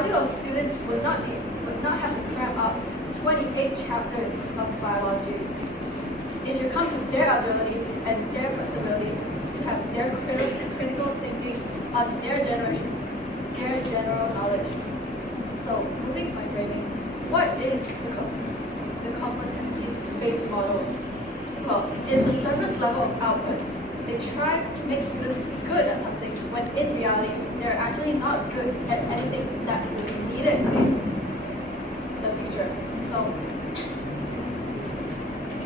value of students would not have to cram up to 28 chapters of biology. It should come to their ability and their flexibility to have their critical thinking on their general knowledge. So, moving my framing, what is the competency-based model? Well, it's the surface level of output. They try to make students good at something when in reality they're actually not good at anything that is needed in the future. So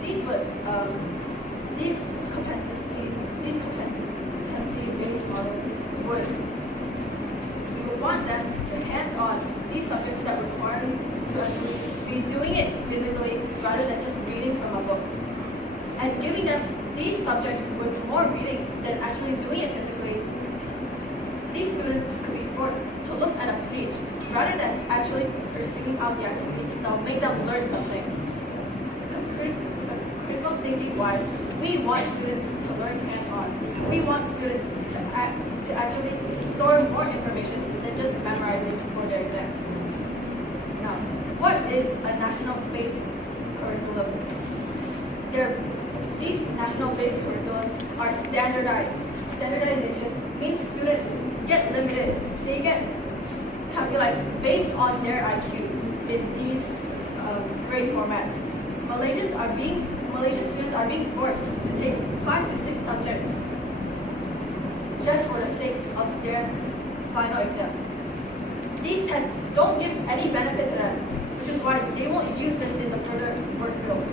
these competency-based models we would want them to hands-on these subjects that require you to actually be doing it physically rather than just reading from a book. And giving them these subjects with more reading than actually doing it physically, these students could be forced to look at a page rather than actually pursuing out the activity that will make them learn something. Because critical thinking wise, we want students to learn hands-on. We want students to actually store more information than just memorizing for their exams. Now, what is a national-based curriculum? These national-based curriculums are standardized. Standardization means students get limited. They get calculated based on their IQ in these grade formats. Malaysian students are being forced to take 5 to 6 subjects just for the sake of their final exams. These tests don't give any benefit to them, which is why they won't use this in the further work field.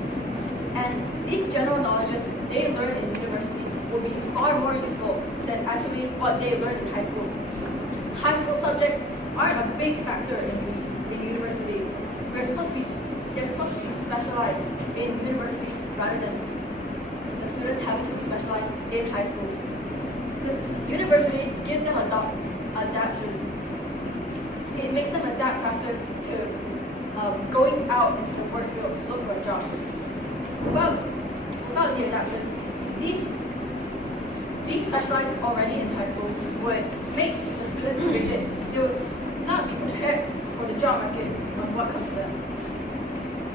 And these general knowledge they learn in university will be far more useful than actually what they learn in high school. High school subjects aren't a big factor in university. They're supposed to be specialized in university rather than the students having to be specialized in high school. Because university gives them adaptation. It makes them adapt faster to going out into the work field to look for a job. Without the adaptation, being specialized already in high school would make the students rigid. They would not be prepared for the job market on what comes to them.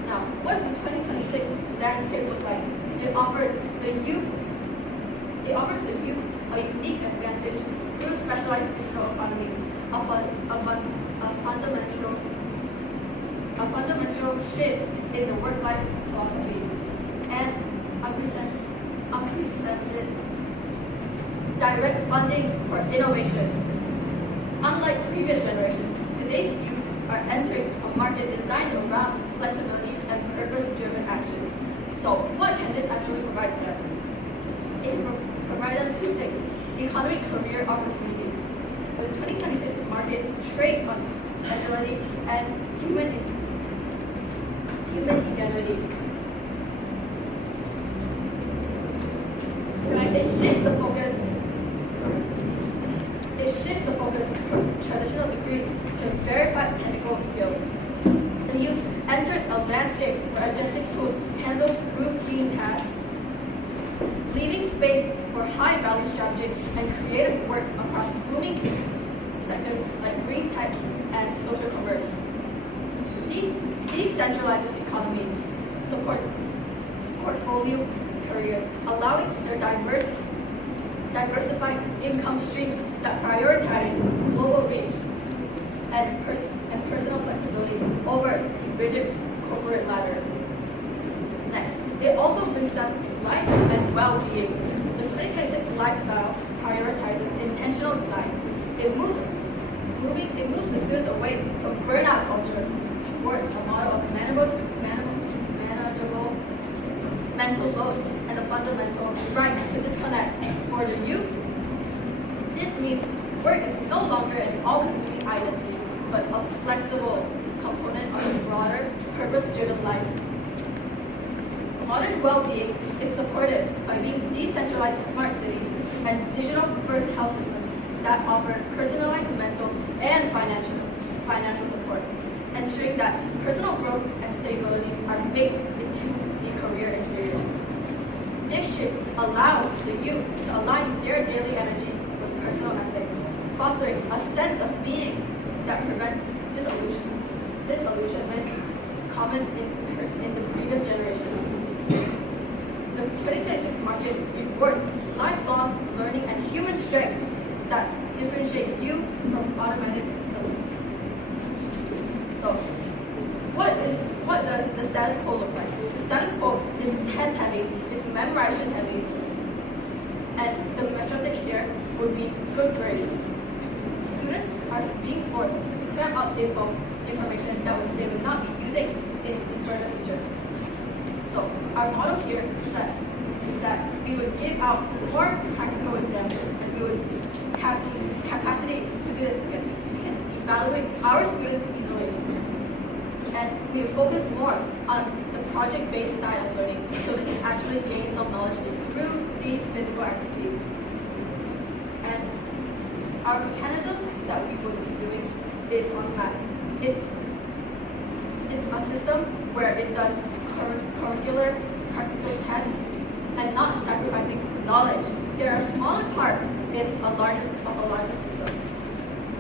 Now, what does the 2026 landscape look like? It offers the youth a unique advantage through specialized digital economies, a fundamental shift in the work-life philosophy, and unprecedented direct funding for innovation. Unlike previous generations, today's youth are entering a market designed around flexibility and purpose-driven action. So what can this actually provide to them? It will provide them 2 things: economic career opportunities. The 2026 market trades on agility and human ingenuity. It shifts the focus from traditional degrees to verified technical skills. The youth enters a landscape where agentic tools handle routine tasks, leaving space for high-value strategy and creative work across booming sectors like green tech and social commerce. These decentralized economy support portfolio careers, allowing their diversified income streams that prioritize global reach and personal flexibility over the rigid corporate ladder. Next, it also brings them life and well-being. The 2026 lifestyle prioritizes intentional design. It moves the students away from burnout culture towards a model of manageable mental load and the fundamental right to disconnect. For the youth, this means work is no longer an all-consuming identity, but a flexible component of a broader, purpose-driven life. Modern well-being is supported by being decentralized smart cities and digital-first health systems that offer personalized mental and financial support, ensuring that personal growth and stability are baked into the career experience. This shift allows the youth to align their daily energy with personal ethics, fostering a sense of meaning that prevents illusion went common in the previous generation. The 2026 market rewards lifelong learning and human strengths that differentiate you from automatic systems. So, what does the status quo look like? The status quo is test heavy, it's memorization heavy, and the metric here would be good grades. Students are being forced to cram out information that they would not be using in the further future. So our model here is that we would give out more practical exams and we would have the capacity to do this because we can evaluate our students easily. And we would focus more on the project-based side of learning so they can actually gain some knowledge through these physical activities. And our mechanism that we would be doing is automatic. It's a system where it does curricular practical tests and not sacrificing knowledge. They are a smaller part in a larger system.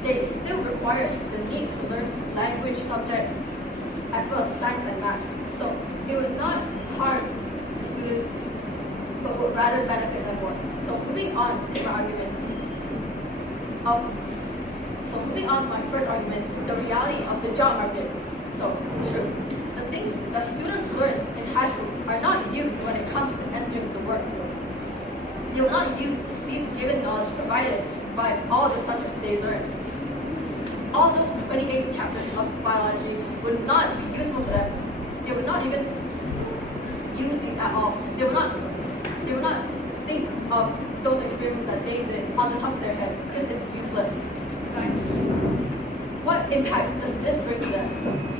They still require the need to learn language subjects as well as science and math. So it would not harm the students, but would rather benefit them more. So moving on to my first argument, the reality of the job market. So true. The things that students learn in high school are not used when it comes to entering the workforce. They will not use these given knowledge provided by all the subjects they learn. All those 28 chapters of biology would not be useful to them. They would not even use these at all. They would not think of those experiments that they did on the top of their head because it's useless. Right? What impact does this bring to them?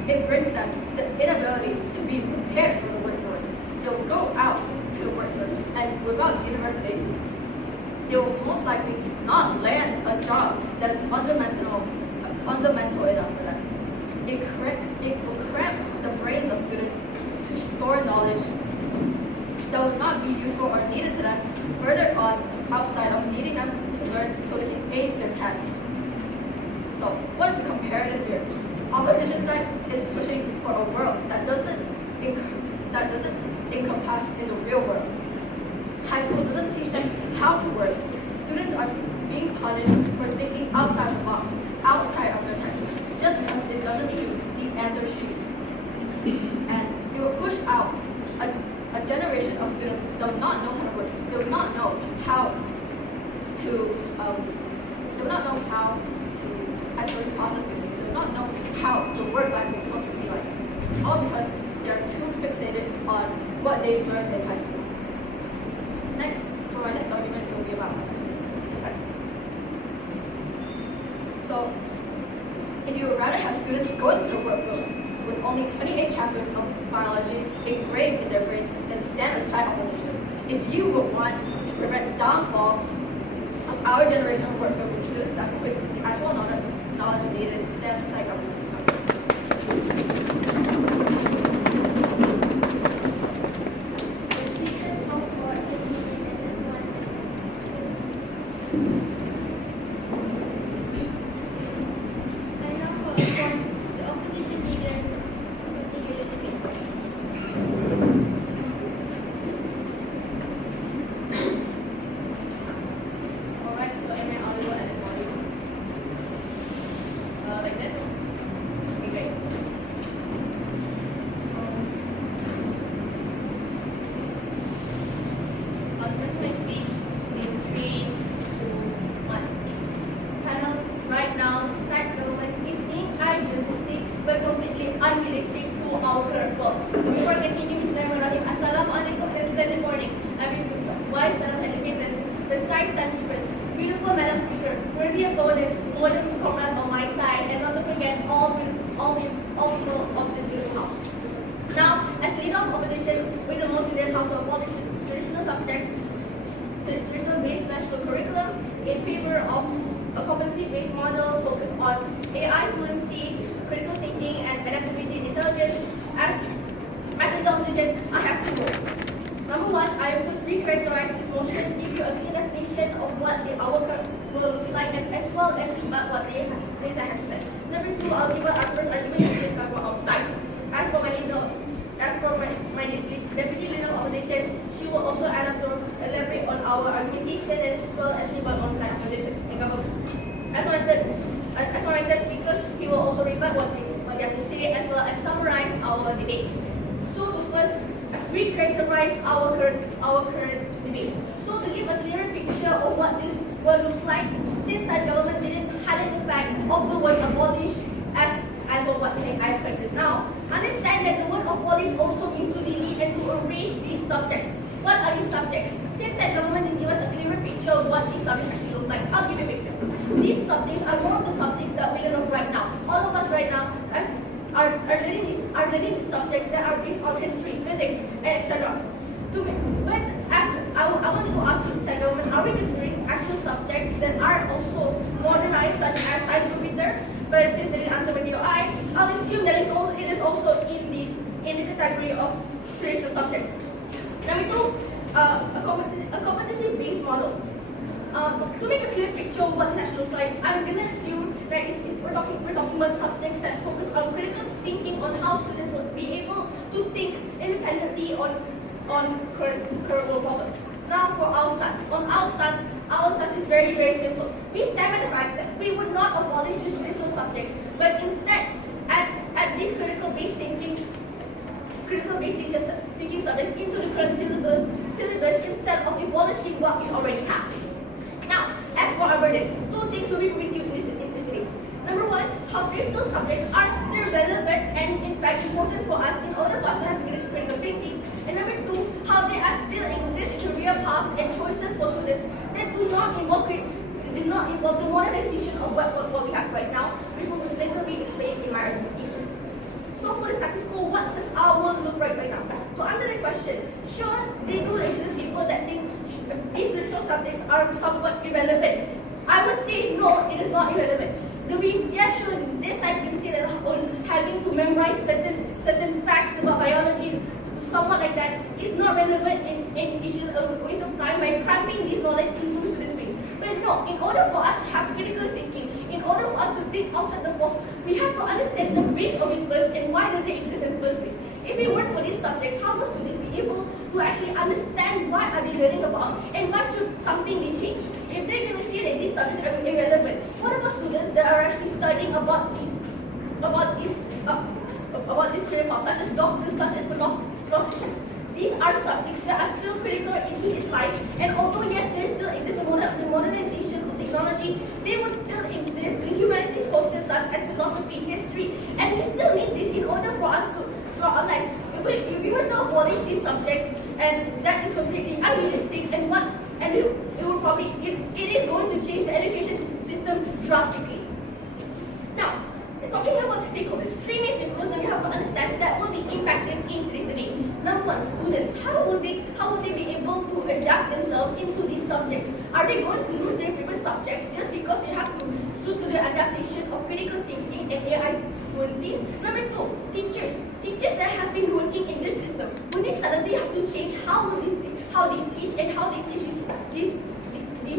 It brings them the inability to be prepared for the workforce. They will go out to the workforce and without university, they will most likely not land a job that is fundamental enough for them. It will cramp the brains of students to store knowledge that will not be useful or needed to them further on outside of needing them to learn so they can ace their tests. So what is the comparative here? Opposition side is pushing for a world that doesn't encompass in the real world. High school doesn't teach them how to work. Students are being punished for thinking outside the box, outside of their textbooks, just because it doesn't suit the answer sheet. And it will push out a generation of students that will not know how to work. They will not know how to actually process these things. They will not know how the work life is supposed to be like. All because they are too fixated on what they've learned in high school. Next, for my next argument, will be about effect. So, if you would rather have students go into the workfield with only 28 chapters of biology engraved in their brains than stand aside opposition, if you would want to prevent the downfall of our generation of workfield with students that with the actual knowledge needed, stand aside opposition. Unrealistic to our current world. Before continuing, Bismillahirrahmanirrahim. Assalamualaikum and splendid morning. I'm wise madam educators, precise timekeepers, beautiful madam speaker, worthy opponents, modern comrades on my side, and not to forget all people of this beautiful house. Now, as leader of opposition with the motion how to abolish traditional subjects, traditional-based national curriculum in favor of a competency-based model focused on AI fluency, critical thinking, and adaptability and intelligence. As the opposition, I have two goals. Number one, I will first recharacterize this motion, give you a clear definition of what our world looks like, and as well as about what they have to say. Number two, I'll give our first argument in favor of science. As for my deputy leader of the nation, she will also add up to elaborate on our argumentation as well as rebut on science position and government. As for my third speaker, he will also rebut what they have to say as well as summarize our debate. So to first recharacterize our current debate. So to give a clearer picture of what this word looks like, since our government didn't highlight the fact of the word abolish as what I've heard now, understand that the word abolish also means to delete and to erase these subjects. What are these subjects? Since the government didn't give us a clearer picture of what these subjects actually look like, I'll give you a picture. These subjects are more of the subjects that we learn of right now. All of us right now are learning these subjects that are based on history, physics, and etc. But as I wanted to ask you, Thai government, are we considering actual subjects that are also modernized, such as science computer? But since they didn't answer with your eye, I'll assume that it is also in the category of traditional subjects. Number two, a competency-based model. To make a clear picture of what this actually looks like, I'm gonna assume that we're talking about subjects that focus on critical thinking, on how students will be able to think independently on current world problems. Now for our stance is very, very simple. We stand by the fact that we would not abolish these traditional subjects, but instead add these critical-based thinking subjects into the current syllabus instead of abolishing what we already have. Now, as for our burden, two things will be put into this debate. Number one, how traditional subjects are still relevant and in fact important for us in order for us to have critical thinking. And number two, how they are still exist career paths and choices for students that do not involve the modernization of what we have right now, which will later be explained in my argumentations. So for the status quo, what does our world look like right now? To answer the question, sure, they do exist people that think these traditional subjects are somewhat irrelevant. I would say no, it is not irrelevant. Sure, this side can say that having to memorize certain facts about biology, somewhat like that, is not relevant in issues of waste of time by cramming this knowledge into students' brains. But no, in order for us to have critical thinking, in order for us to think outside the box, we have to understand the base of it first and why does it exist in the first place. If it weren't for these subjects, how would students be able to actually understand what are they learning about and why should something be changed? If they're going to see that these subjects are irrelevant, what about students that are actually studying about these career paths, such as doctors, such as philosophers? These are subjects that are still critical into his life, and although yes, there still exists the modernization of technology, they would still exist the humanities courses such as philosophy, history, and we still need this in order for us to draw a line. If we were to abolish these subjects, and that is completely unrealistic, it is going to change the education system drastically. Now, talking about stakeholders, three main stakeholders that we have to understand that will be impacted in today's debate. Number one, students. How will they be able to adapt themselves into these subjects? Are they going to lose their favorite subjects just because they have to suit to the adaptation of critical thinking and AI fluency? Number two, teachers. Teachers that have been working in this system, when they suddenly have to change how they teach and how they teach these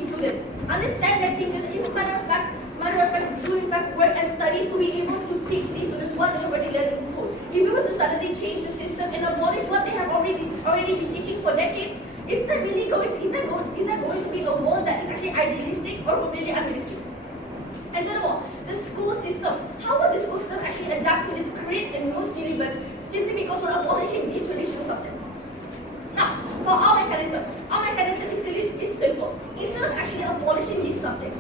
students. Understand that teachers, matter of fact, do in fact work and study to be able to teach these students what they already learned in school. If we were to suddenly change the system and abolish what they have already been teaching for decades, is that going to be a world that is actually idealistic or completely unrealistic? And furthermore, the school system. How will the school system actually adapt to this great and new syllabus simply because we're abolishing these traditional subjects? Now, for our mechanism is simple. Instead of actually abolishing these subjects,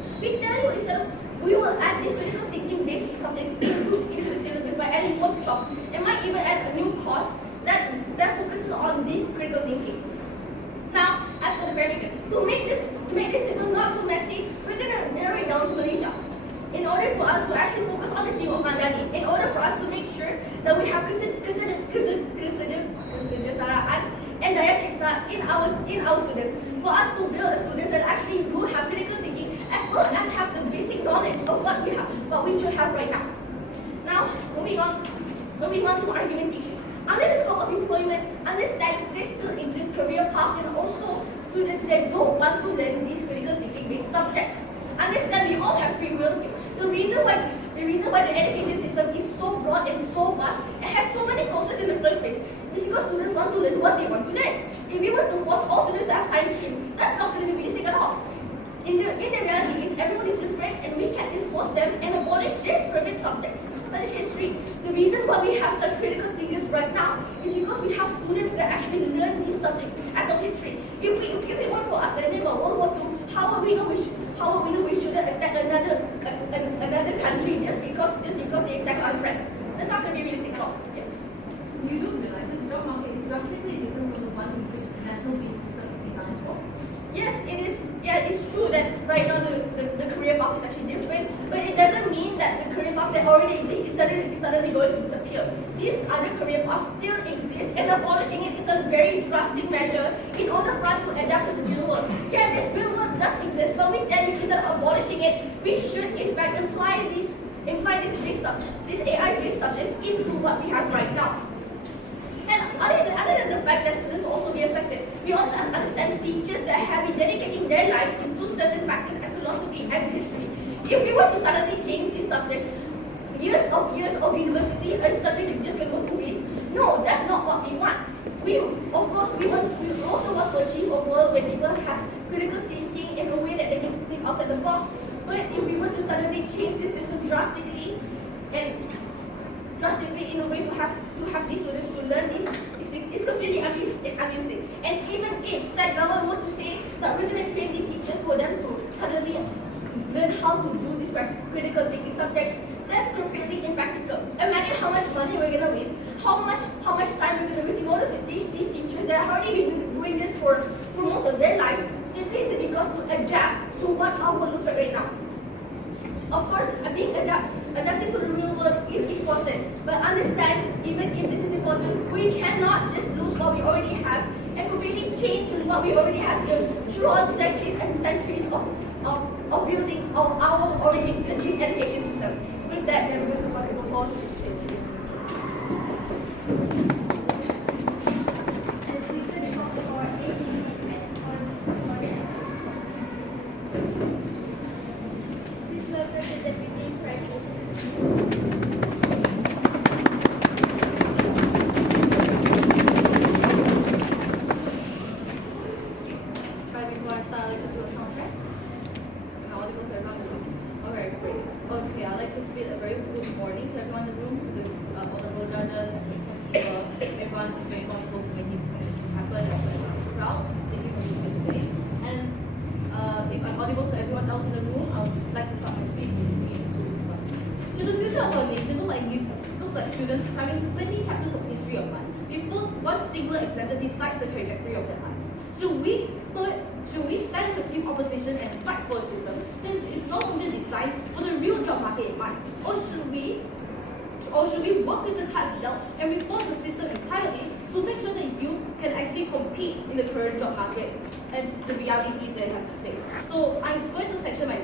we will add these critical thinking based subjects into the syllabus by adding workshops and might even add a new course that focuses on this critical thinking. Now, as for the parameter, to make this table not too messy, we're gonna narrow it down to Malaysia. In order for us to actually focus on the theme of Madani, in order for us to make sure that we have kesejahteraaan and daya cipta in our students, for us to build students that actually do have critical thinking as well as have the basic knowledge of what we should have right now. Now, moving on to argumentation. Under the scope of employment, understand there still exist career paths and also students that don't want to learn these critical thinking based subjects. Understand we all have free will. The reason why The reason why the education system is so broad and so vast and has so many courses in the first place is because students want to learn what they want to learn. If we were to force all students to have science stream, that's not going to be realistic at all. In the reality is everyone is different and we can't just force them and abolish their favorite subjects, such as history. The reason why we have such critical thinkers right now is because we have students that actually learn these subjects as of history. If it weren't for us learning about World War II, how would we know we shouldn't attack another country just because they attack our friend? That's not going to be realistic at all. Yes. You do realize that the job market is drastically different from the one in which the national base system is designed for? Yes, it is. Yeah, it's true that right now the career path is actually different, but it doesn't mean that the career path that already exists is suddenly going to disappear. These other career paths still exist, and abolishing it is a very drastic measure in order for us to adapt to the real world. Yeah, this real world does exist, but instead of abolishing it, we should in fact imply these AI-based subjects into what we have right now. And other than the fact that students will also be affected, we also understand teachers that have been dedicating their lives into certain factors as philosophy and history. If we were to suddenly change these subjects, years of university are suddenly just going to go to waste. No, that's not what we want. We also want to achieve a world where people have critical thinking in a way that they can think outside the box. But if we were to suddenly change the system drastically in a way to have these students to learn these things, it's completely unrealistic. And even if the government were to say that we're going to train these teachers for them to suddenly learn how to do these critical thinking subjects, that's completely impractical. Imagine how much money we're going to waste, how much time we're going to waste in order to teach these teachers that have already been doing this for most of their lives, simply because to adapt to what our world looks like right now. Of course, adapting to the real world is important, but understand, even if this is important, we cannot just lose what we already have and completely change what we already have throughout decades and centuries of building of our already existing education system. With that, then we're going to talk about policy. Students having 20 chapters of history of man before one single exam that decides the trajectory of their lives. Should we stand to keep opposition and fight for a system that is not only designed for the real job market in mind, or should we work with the cards dealt and reform the system entirely to make sure that you can actually compete in the current job market and the reality they have to face? So I'm going to section my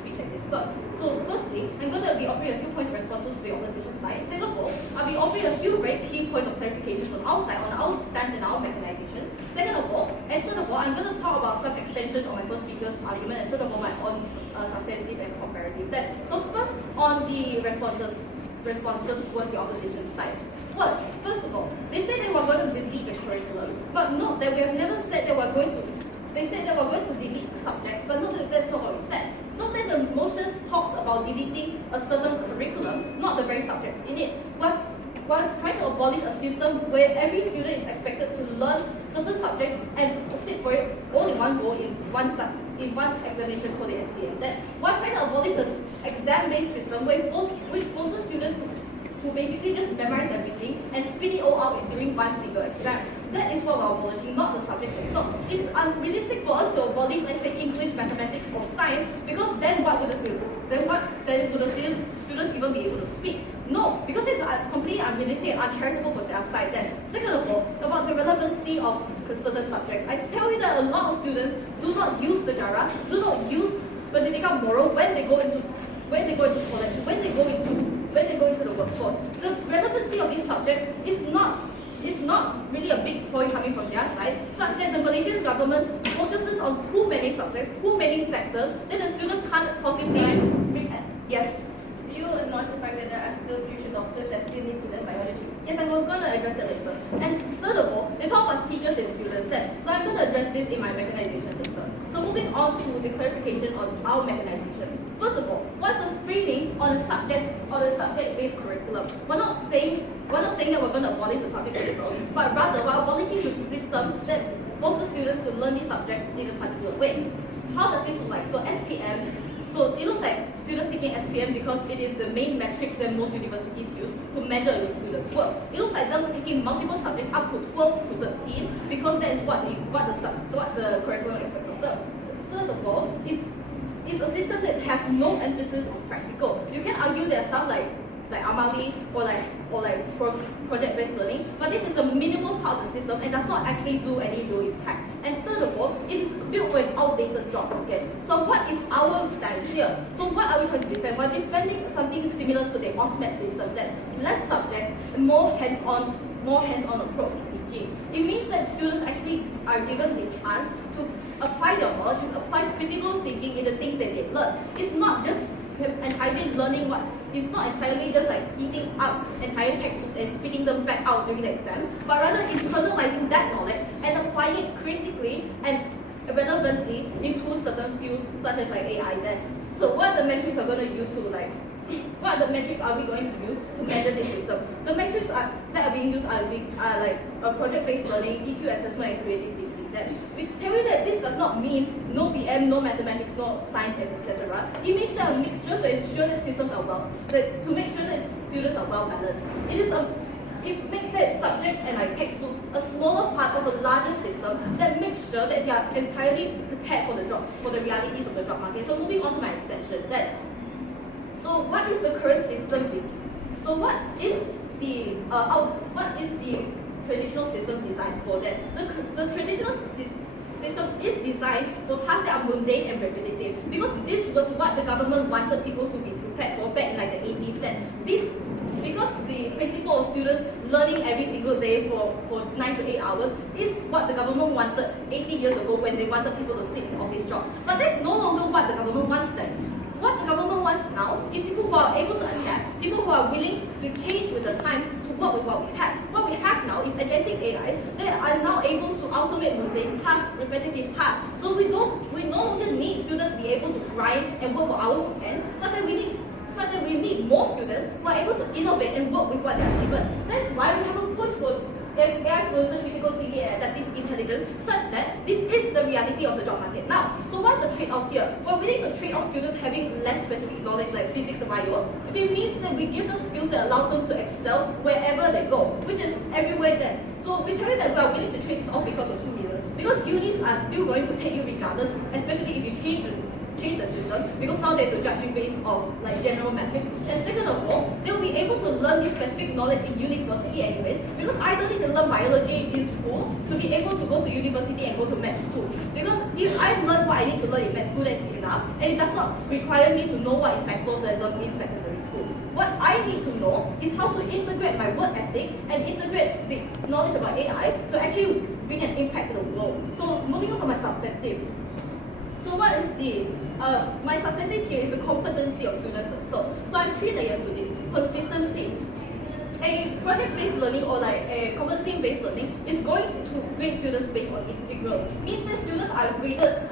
speech like this first. So firstly, I'm going to be offering a few points of responses to the opposition side. Second of all, I'll be offering a few very key points of clarifications on our side, on our stance and our mechanization. Second of all, and third of all, I'm going to talk about some extensions on my first speaker's argument, and third of all, my own substantive and comparative. So first, on the responses towards the opposition side. Well, first of all, they said they were going to delete the curriculum, but note that we have never said that we're going to. They said that we're going to delete subjects, but note that that's not what we said. Note that the motion talks about deleting a certain curriculum, not the very subjects in it. We're trying to abolish a system where every student is expected to learn certain subjects and sit for it all in one go in one examination called the SPM. That we're trying to abolish an exam-based system which forces students to basically just memorize everything and spit it all out during one single exam. That is what we're abolishing, not the subject itself. It's unrealistic for us to abolish, let's say, English, mathematics, or science, because then what would the students? Then would the students even be able to speak? No, because it's completely unrealistic and uncharitable for their side. Then, second of all, about the relevancy of certain subjects, I tell you that a lot of students do not use sejarah, do not use political moral when they go into college, when they go into the workforce. The relevancy of these subjects is not really a big point coming from their side, such that the Malaysian government focuses on too many subjects, too many sectors, that the students can't possibly. Yes. Do you acknowledge going to address that later. And third of all, they talk about teachers and students then. So I'm going to address this in my mechanization later. So moving on to the clarification on our mechanization. First of all, what's the framing on the subject-based curriculum? We're not saying that we're going to abolish the subject curriculum, but rather we're abolishing the system that forces students to learn these subjects in a particular way. How does this look like? So SPM. So it looks like students taking SPM because it is the main metric that most universities use to measure your students' work. It looks like them taking multiple subjects up to 12 to 13 because that is what the curriculum expects of them. Third of all, it is a system that has no emphasis on practical. You can argue there are stuff like Amali or project-based learning, but this is a minimal part of the system and does not actually do any real impact. And third of all, it is built for an outdated job market. So what is our stance here? So what are we trying to defend? We're defending something similar to the OSMET system, that less subjects and more hands-on approach to teaching. It means that students actually are given the chance to apply their knowledge, to apply critical thinking in the things that they learn. It's not just entirely learning it's not entirely just like eating up entire textbooks and spitting them back out during the exams, but rather internalizing that knowledge and applying it critically and relevantly into certain fields such as like AI then. So what are the metrics we're going to use to what are the metrics are we going to use to measure this system? The metrics that are being used are like project-based learning, EQ assessment, and creative thinking. Then we tell you that this does not mean no PM, no mathematics, no science, etc. It means that a mixture to ensure that systems are to make sure that students are well balanced. It makes that subjects and like textbooks a smaller part of a larger system that makes sure that they are entirely prepared for the realities of the job market. So moving on to my extension then. So what is the current system doing? So what is the traditional system designed for that? The traditional system is designed for tasks that are mundane and repetitive because this was what the government wanted people to be prepared for back in like the 80s then. Because the principle of students learning every single day for 9 to 8 hours is what the government wanted 80 years ago when they wanted people to sit in office jobs. But that's no longer what the government wants then. What the government wants now is people who are able to adapt, people who are willing to change with the times to work with what we have. What we have now is agentic AIs that are now able to automate mundane tasks, repetitive tasks. So we no longer need students to be able to grind and work for hours on end, such that we need more students who are able to innovate and work with what they are given. That's why we have a push for AI frozen critical thinking and adaptive intelligence, such that this is the reality of the job market now. So what's the trade-off here? Well, we need to trade off students having less specific knowledge like physics or bio. It means that we give them skills that allow them to excel wherever they go, which is everywhere then. So we tell you that we are willing to trade this off because of 2 reasons. Because unis are still going to take you regardless, especially if you change the system, because now they have to judge you based off like general metrics. And second of all, they'll be able to learn this specific knowledge in university anyways, because I don't need to learn biology in school to be able to go to university and go to med school. Because if I learn what I need to learn in med school, that's enough, and it does not require me to know what is cytoplasm in secondary school. What I need to know is how to integrate my work ethic and integrate the knowledge about AI to actually bring an impact to the world. So moving on to my substantive. So what is my substantive here is the competency of students themselves. So I have 3 layers to this. Consistency. A project-based learning or like a competency-based learning is going to grade students based on integral. Means that students are graded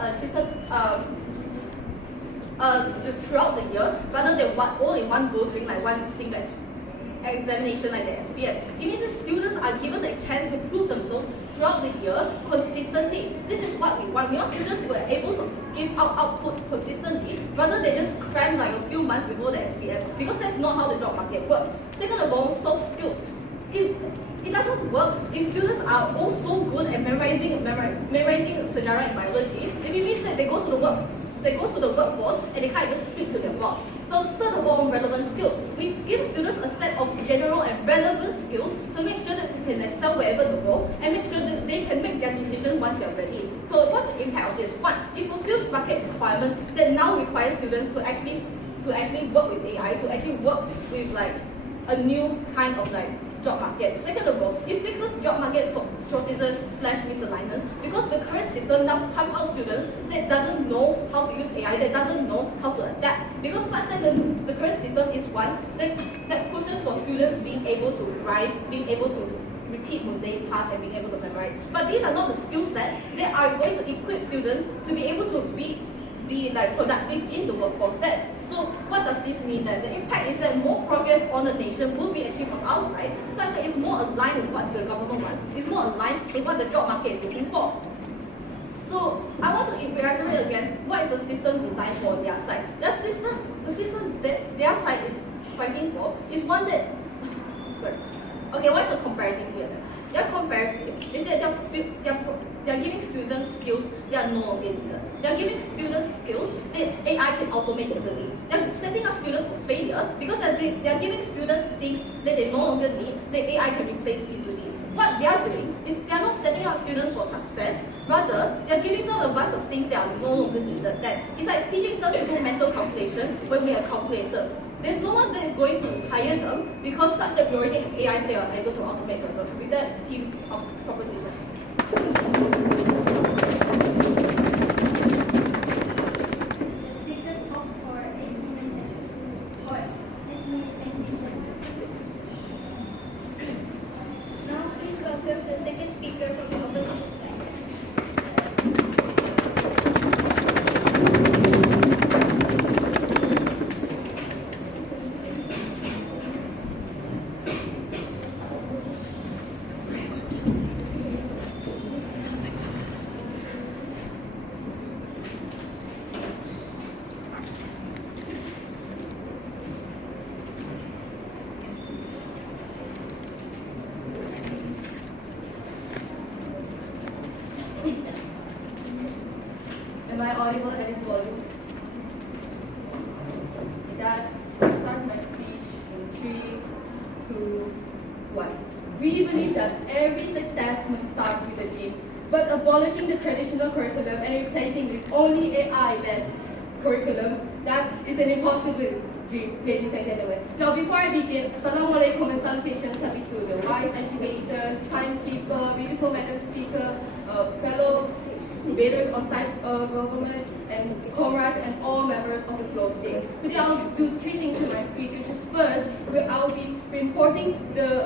throughout the year rather than all in one go during like one single examination like the SPM. It means that students are given the chance to prove themselves throughout the year consistently. This is what we want. We want students who are able to give out output consistently rather than just cram like a few months before the SPM, because that's not how the job market works. Second of all, soft skills. It doesn't work if students are all so good at memorizing Sejarah and biology. If it means that they go to the workforce and they can't even speak to their boss. So third of all, relevant skills. We give students a set of general and relevant skills to make sure that they can excel wherever they go and make sure that they can make their decisions once they're ready. So what's the impact of this? One, it fulfills market requirements that now require students to actually work with AI, to actually work with like a new kind of like job market. Second of all, it fixes job market shortages / misalignments, because the current system now pumps out students that doesn't know how to use AI, that doesn't know how to adapt. Because such that the current system is one that pushes for students students being able to write, being able to repeat mundane tasks, and being able to memorize. But these are not the skill sets that are going to equip students to be able to be like productive in the workforce. So what does this mean then? The impact is that more progress on the nation will be achieved from our side, such that it's more aligned with what the government wants, it's more aligned with what the job market is looking for. So I want to reiterate again, what is the system designed for their side? The system that their side is fighting for is one that, sorry. Okay, what is the comparative here? They're comparing is that they're giving students skills that are no longer needed. They're giving students skills that AI can automate easily. They're setting up students for failure because they're giving students things that they no longer need that AI can replace easily. What they are doing is they're not setting up students for success, rather they're giving them a bunch of things that are no longer needed. That it's like teaching them to do mental calculations when we have calculators. There's no one that is going to hire them because such that we already have AIs that are able to automate them with that team proposition. Now please welcome the second speaker from the opposition side. Am I audible at this volume? With that, I'll start my speech in 3, 2, 1. We believe that every success must start with a dream, but abolishing the traditional curriculum and replacing with only AI-based curriculum, that is an impossible dream, ladies and gentlemen. Now, before I begin, Assalamualaikum and salutations happy to the wise educators, timekeeper, beautiful madam speaker, fellow debaters on site government, and comrades and all members of the floor today. Today I'll do 3 things in my speech, which is first, I'll be reinforcing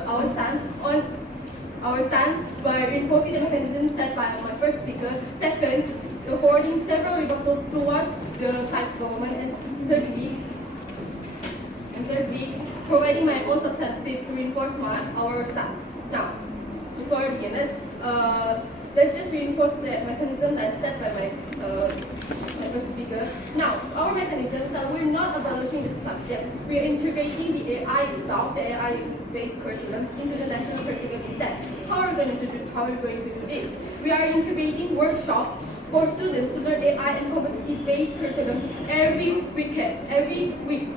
our stance by reinforcing the mechanism set by my first speaker. Second, forwarding several rebuttals towards the site government, and thirdly, providing my own substantive to reinforce our stance. Now, before I begin, let's just reinforce the mechanism that's set by my first speaker. Now, our mechanisms are we're not abolishing the subject. We are integrating the AI itself, the AI-based curriculum, into the national curriculum instead. How are we going to do this? We are integrating workshops for students to learn AI and competency-based curriculum every week,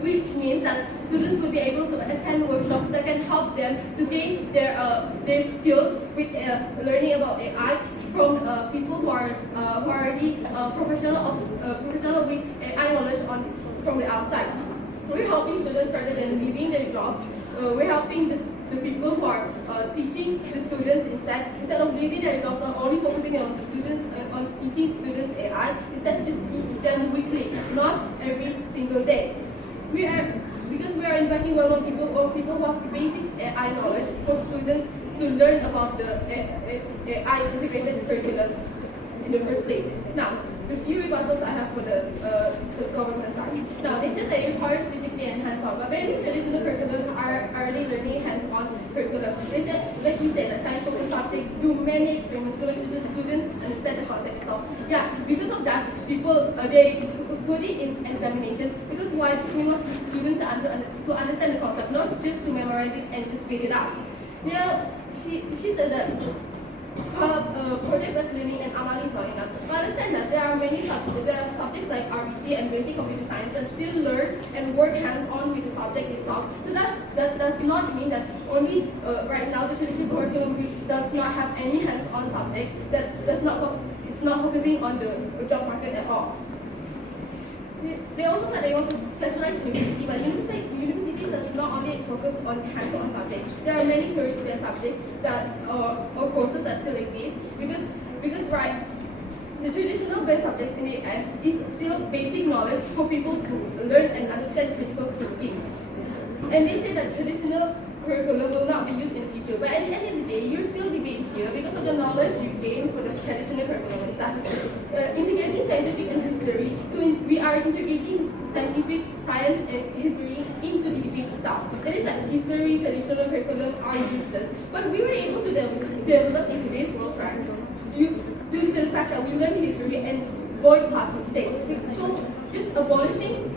which means that students will be able to attend workshops that can help them to gain their skills with learning about AI from people who are already professional with AI knowledge from the outside. We're helping students rather than leaving their jobs. We're helping the people who are teaching the students instead of leaving their jobs and only focusing on teaching students AI. Instead, just teach them weekly, not every single day. Because we are inviting well-known people or people who have basic AI knowledge for students to learn about the AI integrated curriculum in the first place. Now, the few rebuttals I have for the government side. Now, they said that it requires physically and hands-on, but many traditional curriculum are early learning hands-on curriculum. They said, like you said, that science-focused subjects do many experiments to make sure the students understand the concept itself. Yeah, because of that, people they put it in examinations because why? We want the students to understand the concept, not just to memorize it and just figure it out. Yeah, she said that project-based learning and amali is not enough. But understand that there are subjects like RBC and basic computer science that still learn and work hands-on with the subject itself. So that does not mean that only right now the traditional curriculum does not have any hands-on subject that it's not focusing on the job market at all. They also said they want to specialize in university, but university does not only focus on hands-on subjects. There are many theory-based subjects that or courses that still exist because right, the traditional based subjects in the end is still basic knowledge for people to learn and understand critical thinking. And they say that traditional curriculum will not be used in the future. But at the end of the day, you're still debating here because of the knowledge you gain for the traditional curriculum itself. Integrating scientific and history, we are integrating scientific, science, and history into the debate itself. It is that history, traditional curriculum are useless. But we were able to develop in today's world due to the fact that we learn history and avoid past mistakes. So just abolishing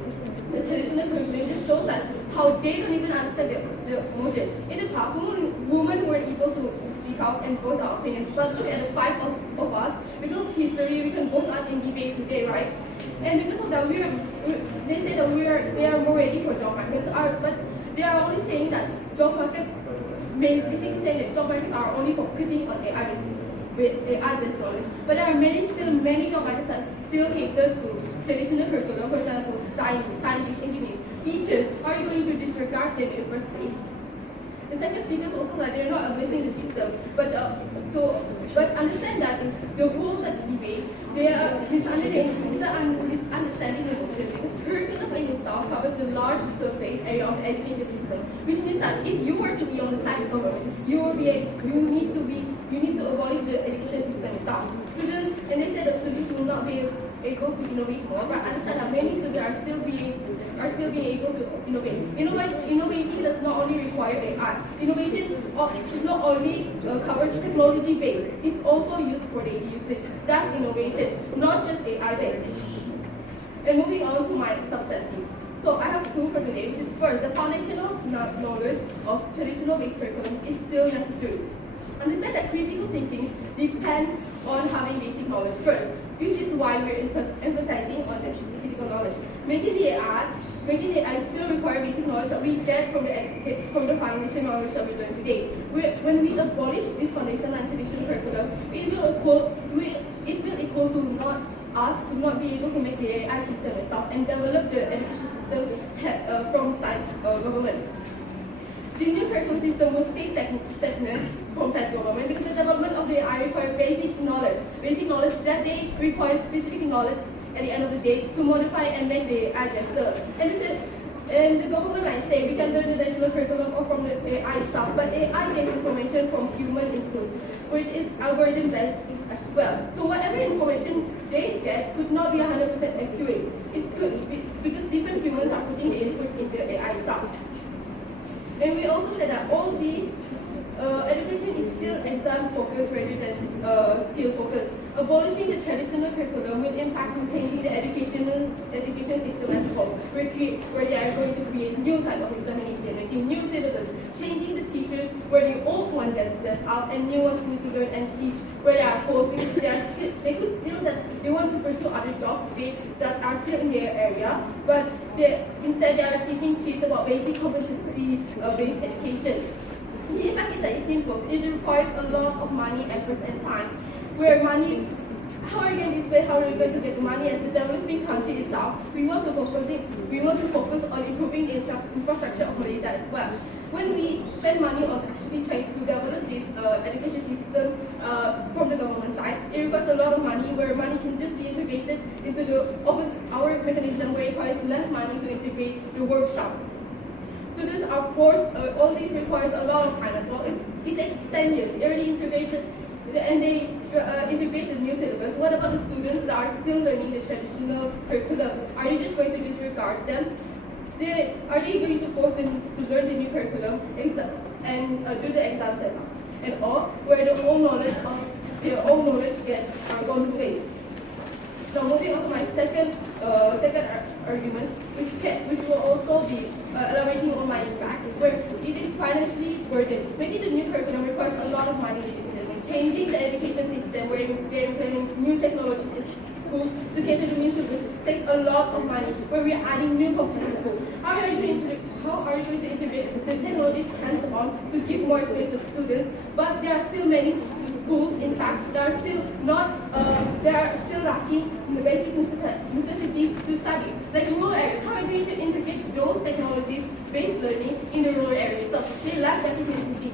the traditional curriculum just shows that how they don't even understand the emotion. In the past, women were able to speak out and voice our opinions. But look at the five of us. Because of history, we can vote out in debate today, right? And because of that, they say that they are more ready for job markets. But they are only saying that job market, basically saying that job markets are only focusing on AI-based knowledge. But there are many job markets that still cater to traditional curriculum, for example, scientists, engineers, teachers. Are you going to disregard them in the first place? The second speaker also that they're not abolishing the system, but understand that the rules that they debate, they are misunderstanding the notion because curriculum in itself covers a large surface area of education system, which means that if you were to be on the side of government, you need to abolish the education system itself. Students, and they said that students will not be able to innovate more, but understand that many students are still being able to innovate. Innovating does not only require AI. Innovation not only covers technology based, it's also used for daily usage. That's innovation, not just AI based. And moving on to my substantives. So I have two for today, which is first, the foundational knowledge of traditional based curriculum is still necessary. Understand that critical thinking depends on having basic knowledge first, which is why we're emphasizing on the critical knowledge. Making the AI still require basic knowledge that we get from the foundation knowledge that we learn today. When we abolish this foundational and traditional curriculum, it will equal to us to not be able to make the AI system itself and develop the education system from government. The new curriculum system will stay stagnant from side government because the development of the AI requires basic knowledge that they require specific knowledge at the end of the day to modify and make the AI better. And the government might say we can learn the national curriculum or from the AI itself, but AI gets information from human input, which is algorithm based as well. So whatever information they get could not be 100% accurate. It could be because different humans are putting the inputs into the AI itself. And we also said that all these education is still exam focused rather than skill focused. Abolishing the traditional curriculum will impact on changing the education system as a whole, where they are going to create new type of examination, making new syllabus, changing the teachers where the old one gets left out and new ones need to learn and teach where they are forced. They could still that they want to pursue other jobs that are still in their area, but instead they are teaching kids about basic competency-based education. The impact is that it's simple. It requires a lot of money, effort, and time. How are you going to spend? How are you going to get money as the developing country itself? We want to focus on improving the infrastructure of Malaysia as well. When we spend money on actually trying to develop this education system from the government side, it requires a lot of money where money can just be integrated into our mechanism where it requires less money to integrate the workshop. Students are forced, all this requires a lot of time as well. It takes 10 years. They already integrated, and they integrated new syllabus. What about the students that are still learning the traditional curriculum? Are you just going to disregard them? Are they going to force them to learn the new curriculum and do the exams and all, where their own knowledge are gone to waste? Now moving on to my second argument, which will also be elaborating on my impact, where it is financially burdened. Making the new curriculum requires a lot of money, ladies and gentlemen. Changing the education system, where they're implementing new technologies in schools to cater to new students takes a lot of money. Where we're adding new computers in schools. How are you going to integrate the technologies hands-on to give more experience to students? But there are still many schools, in fact, they are still lacking in the basic necessities to study. Like rural areas, how are you going to integrate those technologies-based learning in the rural areas? So they lack basic necessities.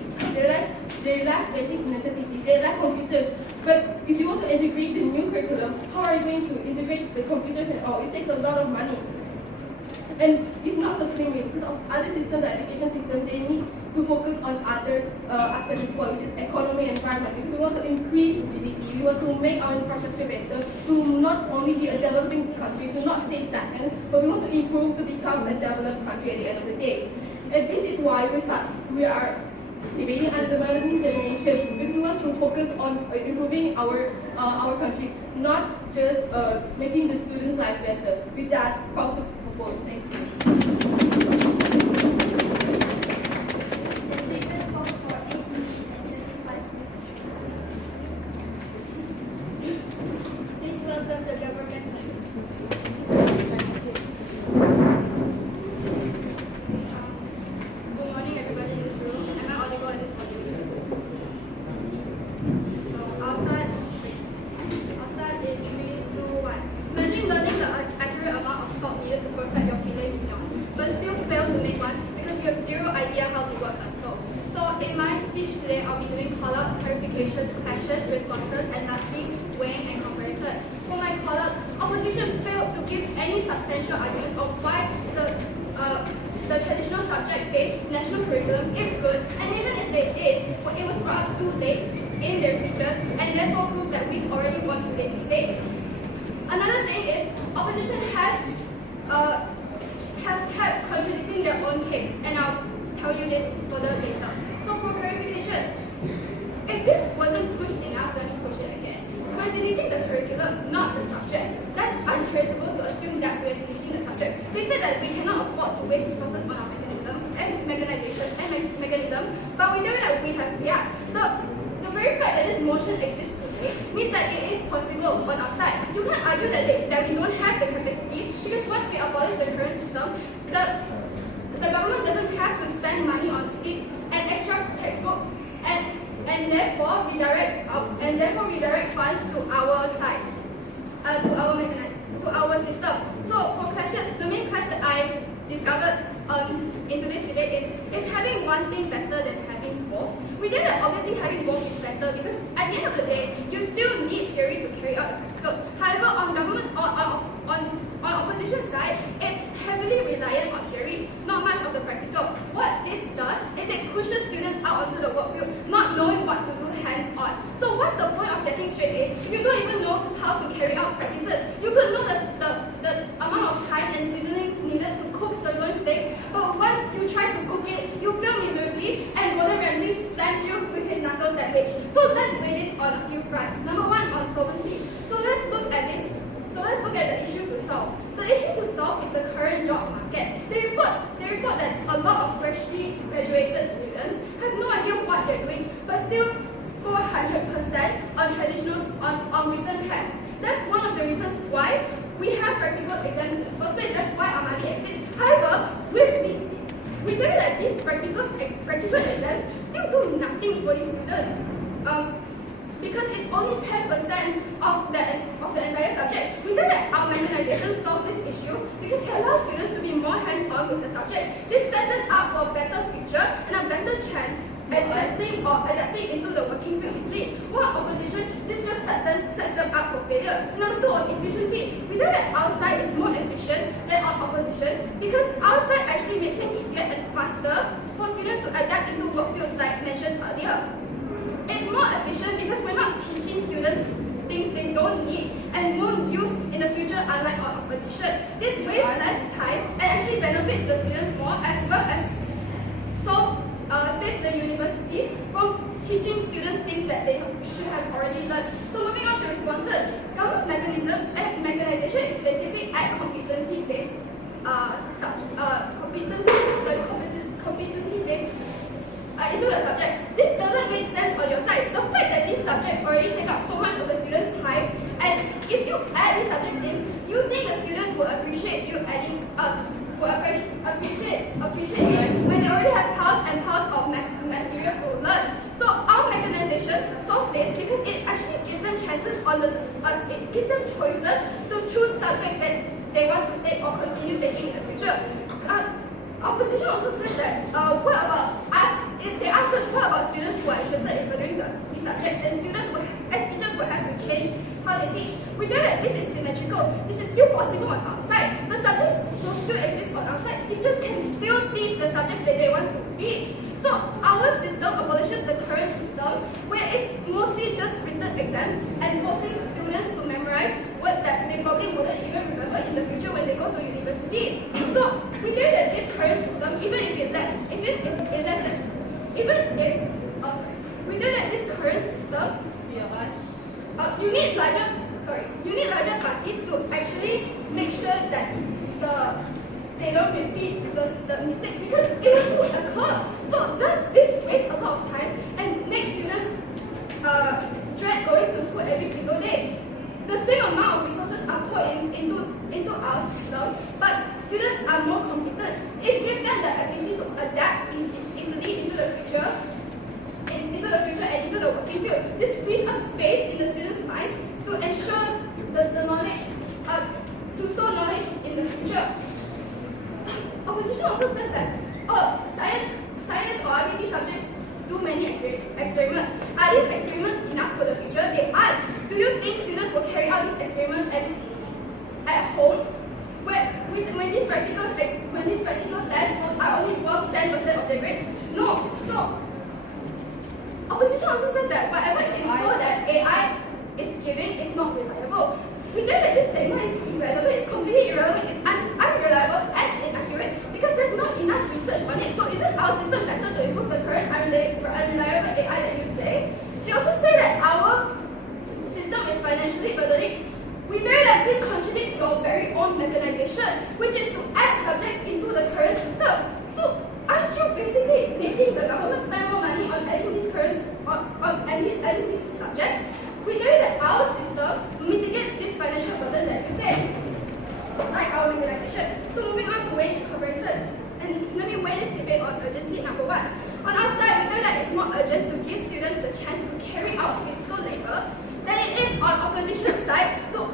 They lack basic necessities. They lack computers. But if you want to integrate the new curriculum, how are you going to integrate the computers and all? It takes a lot of money. And it's not sustainable because of other systems, the education system, they need to focus on other aspects of which is economy and environment. Because we want to increase GDP, we want to make our infrastructure better, to not only be a developing country, to not stay stagnant, but we want to improve to become a developed country at the end of the day. And this is why we are debating under the Madani generation, because we want to focus on improving our country, not just making the students' life better. With that, proud to propose. Thank you. Please welcome the government. Good morning, everybody in this room. Am I audible at this point? So I'll start in 3, 2, 1. Imagine learning the accurate amount of salt needed to perfect your filet mignon, but still fail to make one because you have zero idea how to work a stove. So in my speech today, I'll be doing callouts, clarifications, questions, responses, and lastly, weighing and comparison. For my callouts, opposition failed to give any substantial arguments of why the traditional subject-based national curriculum is good, and even if they did, it was brought up too late in their speeches, and therefore proved that we've already won today's debate. Another thing is, opposition has kept contradicting their own case, and I'll tell you this further later. So for clarification, if this wasn't pushed enough, let me push it again. We're deleting the curriculum, not the subjects. That's untraceable to assume that we're deleting the subjects. They said that we cannot afford to waste resources on our mechanism, but we know that we have, the very fact that this motion exists today means that it is possible on our side. You can't argue that we don't have the capacity, because once we abolish the current system, the government doesn't have to spend money on seats and extra textbooks and therefore redirect funds to our side, to our system. So for clashes, the main clash that I discovered in today's debate is having one thing better than having both. We know that obviously having both is better because at the end of the day, you still need theory to carry out the practicals. However, on opposition side, it's heavily reliant on theory, not much of the practical. What this does is it pushes students out onto the work field, not knowing what to do hands-on. So what's the point of getting straight A's if you don't even know how to carry out practices? You could know the amount of time and seasoning needed to cook sirloin steak, but once you try to cook it, you fail miserably, and Gordon Ramsay slams you with his knuckle sandwich. So let's weigh this on a few fronts. Number one, on solvency. So let's look at the issue to solve. The issue to solve is the current job market. They report that a lot of freshly graduated students have no idea what they're doing, but still score 100% on written tests. That's one of the reasons why we have practical exams in the first place. That's why Madani exists. However, we know that these practical exams still do nothing for these students. Because it's only 10% of the entire subject. We know that our mechanization solves this issue because it allows students to be more hands-on with the subject. This sets them up for a better future and a better chance at settling or adapting into the working field easily. While opposition, this just sets them up for failure. Number two, on efficiency. We know that our side is more efficient than our opposition because our side actually makes it easier and faster for students to adapt into work fields like mentioned earlier. It's more efficient because we're not teaching students things they don't need and won't use in the future, unlike our opposition. This wastes less time and actually benefits the students more, as well as saves the universities from teaching students things that they should have already learned. So moving on to responses. Government's mechanization is specific at competency-based competency-based into the subject. This doesn't make sense on your side. The fact that these subjects already take up so much of the students' time, and if you add these subjects in, you think the students will appreciate you adding appreciate it when they already have piles and piles of material to learn. So our mechanization solves this because it actually gives them chances on the it gives them choices to choose subjects that they want to take or continue taking in the future. Opposition also said that what about us? If they asked us what about students who are interested in furthering these subjects, and teachers will have to change how they teach. We know that this is symmetrical. This is still possible on our side. The subjects will still exist on our targets that they want to reach. So our system abolishes the current system where it's mostly just written exams and forcing students to memorize words that they probably wouldn't even remember in the future when they go to university. So we feel that this current system, we feel that this current system, you need larger parties to actually make sure that they don't repeat the mistakes, because it will occur. So thus this wastes a lot of time and makes students dread going to school every single day. The same amount of resources are put into our system, but students are more competent. It gives them the ability to adapt easily into the future and into the working field. This frees up space in the students' minds to ensure the knowledge, to store knowledge in the future. Opposition also says that, science or RBT subjects do many experiments. Are these experiments enough for the future? They aren't. Do you think students will carry out these experiments at home? When these practical tests are only worth 10% of their grades? No. So, opposition also says that whatever info that AI is giving is not reliable. We think that this statement is irrelevant, it's completely irrelevant, it's unreliable and inaccurate because there's not enough research on it. So isn't our system better to improve the current unreliable AI that you say? They also say that our system is financially burdening. We know that this contradicts your very own mechanization, which is to add subjects into the current system. So aren't you basically making the government spend more money on adding these adding these subjects? We know that our system mitigates this financial burden that you said, like our mechanization. So moving on to weighing comparison, and let me weigh this debate on urgency number one. On our side, we know that it's more urgent to give students the chance to carry out physical labor than it is on opposition side to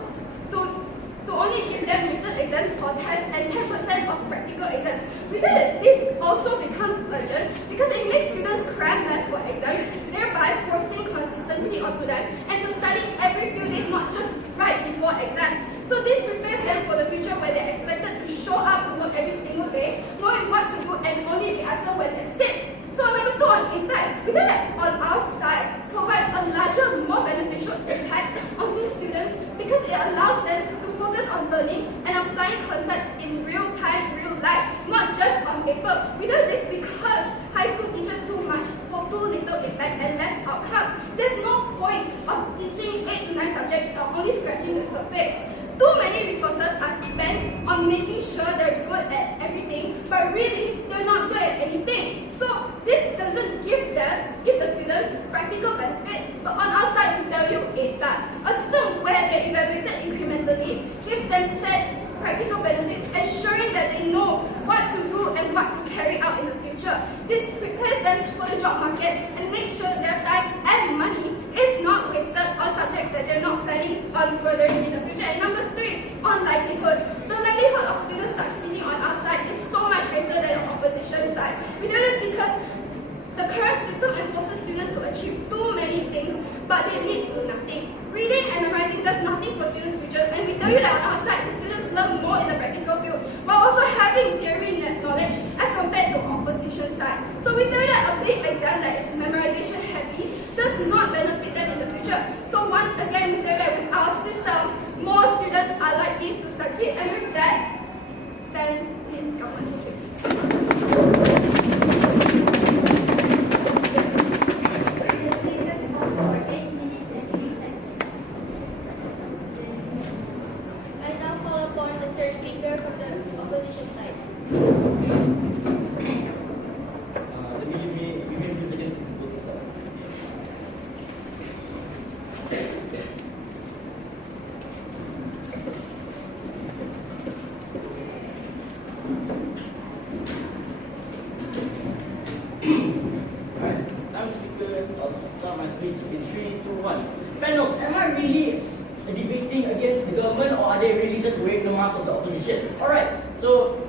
only give them written exams or tests and 10% of practical exams. We know that this also becomes urgent because it makes students cram less for exams, thereby forcing consistency onto them and to study every few days, not just right before exams. So this prepares them for the future where they're expected to show up to work every single day, knowing what to do and only be answered when they're sick. So number two, on impact, we know that on our side provides a larger, more beneficial impact onto students because it allows them to focus on learning and applying concepts in real time, real life, not just on paper. We do this because high school teaches too much for too little impact and less outcome. There's no point of teaching 8 to 9 subjects or only scratching the surface. Too many resources are spent on making sure they're good at everything, but really they're not good at anything. So this doesn't give the students practical benefit, but on our side we tell you it does. A system where they're evaluated incrementally gives them set practical benefits, ensuring that they know what to do and what to carry out in the future. This prepares them for the job market and makes sure their time and money is not wasted on subjects that they're not planning on furthering in the future. And number three, on likelihood. The likelihood of students succeeding on our side is so much greater than the opposition side. We do this because the current system enforces students to achieve too many things, but they lead to nothing. Reading and memorizing does nothing for students' future, and we tell you that on our side, the students learn more in the practical field, while also having theory knowledge as compared to opposition side. So we tell you that a big exam that is memorization heavy does not benefit them in the future. So once again, we tell you that with our system, more students are likely to succeed, and with that, stand in government. Panels, am I really debating against the government or are they really just wearing the mask of the opposition? Alright, so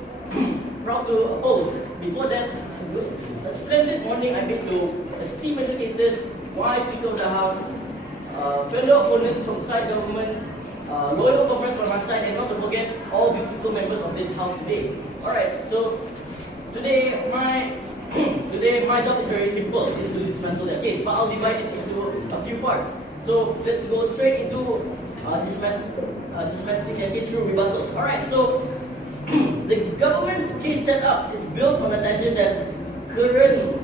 proud to oppose. Before that, a splendid morning I bid to esteemed educators, wise Speaker of the House, fellow opponents from side government, loyal comrades from our side, and not to forget all beautiful members of this House today. Alright, so today my today my job is very simple, is to dismantle their case, but I'll divide it into a few parts. So let's go straight into dismantling their case through rebuttals. Alright, so the government's case setup is built on the legend that current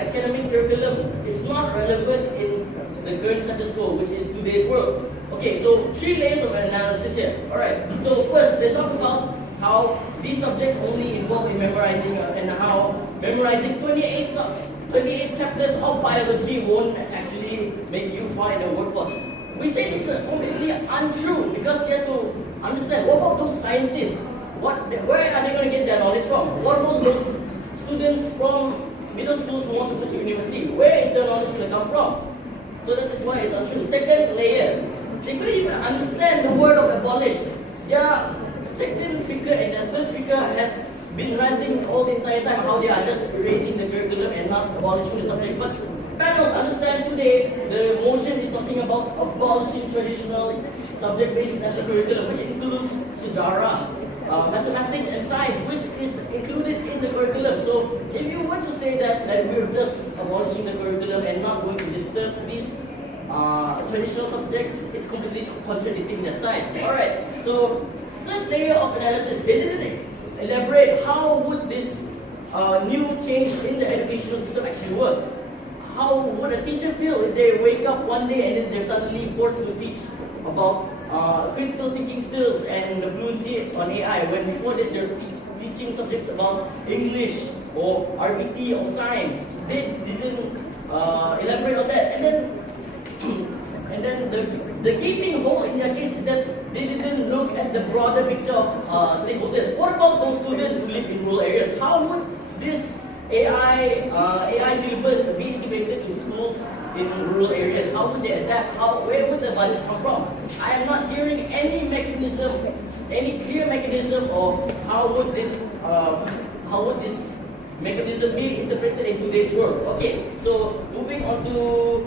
academic curriculum is not relevant in the current status quo, which is today's world. Okay, so 3 layers of analysis here. Alright, so first they talk about how these subjects only involve in memorizing and how memorizing 28 chapters of biology won't actually make you find a workforce. We say this is completely untrue because you have to understand, what about those scientists? Where are they going to get their knowledge from? What about those students from middle schools who want to go to university? Where is their knowledge going to come from? So that is why it's untrue. Second layer, they couldn't even understand the word of abolished. Their second speaker and their third speaker has been ranting all the entire time how they are just erasing the curriculum and not abolishing the subjects. But panels understand today the motion is talking about abolishing traditional subject-based national curriculum, which includes sejarah, mathematics and science, which is included in the curriculum. So if you were to say that we're just abolishing the curriculum and not going to disturb these traditional subjects, it's completely contradicting their side. Alright, so third layer of analysis, they didn't elaborate how would this new change in the educational system actually work. How would a teacher feel if they wake up one day and then they're suddenly forced to teach about critical thinking skills and the fluency on AI, when before this they're teaching subjects about English or RBT or science? They didn't elaborate on that. And then the gaping hole in their case is that they didn't look at the broader picture of stakeholders. What about those students who live in rural areas? How would this AI syllabus be integrated to schools in rural areas? How would they adapt? Where would the budget come from? I am not hearing any mechanism, any clear mechanism of how would this mechanism be interpreted in today's world. Okay, so moving on to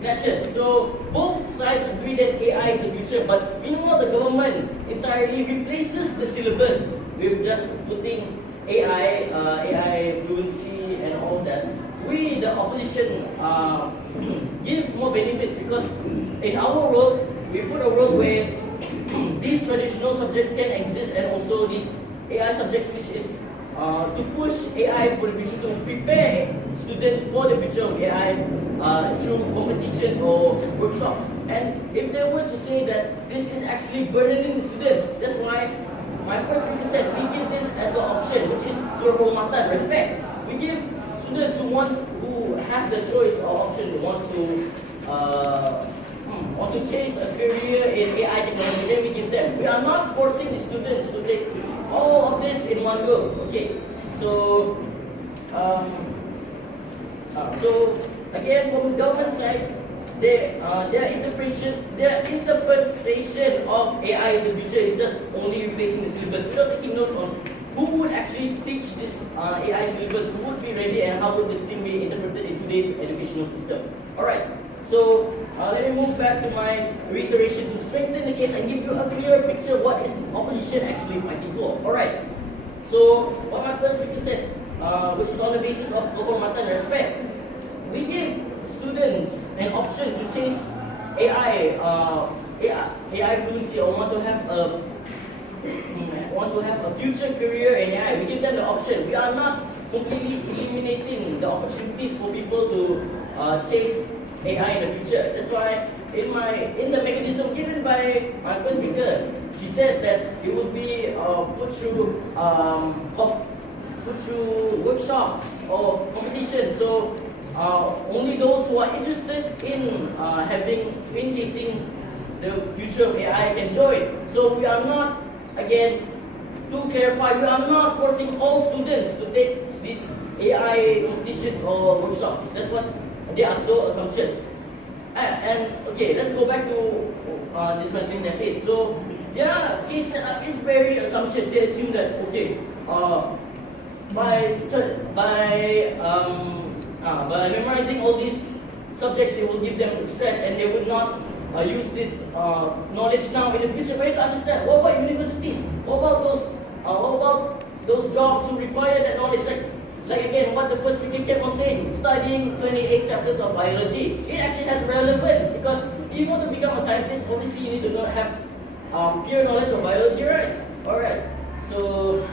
clashes. So both sides agree that AI is the future, but meanwhile the government entirely replaces the syllabus with just putting AI fluency and all that. We, the opposition, give more benefits because in our world, we put a world where these traditional subjects can exist and also these AI subjects, which is to push AI for the future, to prepare students for the future of AI through competitions or workshops. And if they were to say that this is actually burdening the students, that's why my first speaker said we give this as an option, which is kehormatan, respect. We give students who have the choice or option, want to chase a career in AI technology, then we give them. We are not forcing the students to take all of this in one go. Okay, so again, from the government side, their interpretation of AI in the future is just only replacing the syllabus without taking note on who would actually teach this AI syllabus, who would be ready, and how would this thing be interpreted in today's educational system. Alright, so let me move back to my reiteration to strengthen the case and give you a clear picture of what is opposition actually fighting for. Alright, so what my first speaker said, which is on the basis of kehormatan, respect, we give students an option to chase AI fluency or want to have a future career in AI. We give them the option. We are not completely eliminating the opportunities for people to chase AI in the future. That's why in the mechanism given by my first speaker, she said that it would be put through workshops or competitions. So only those who are interested in chasing the future of AI can join. So we are not, again, to clarify, we are not forcing all students to take these AI competitions or workshops. That's what they are so assumptions. And okay, let's go back to dismantling their case. So their case is very assumptions. They assume that okay, by memorizing all these subjects, it will give them stress, and they would not use this knowledge now in the future. But you have to understand, what about universities? What about those jobs who require that knowledge, like again, what the first speaker kept on saying, studying 28 chapters of biology. It actually has relevance because if you want to become a scientist, obviously you need to have pure knowledge of biology, right? Alright. So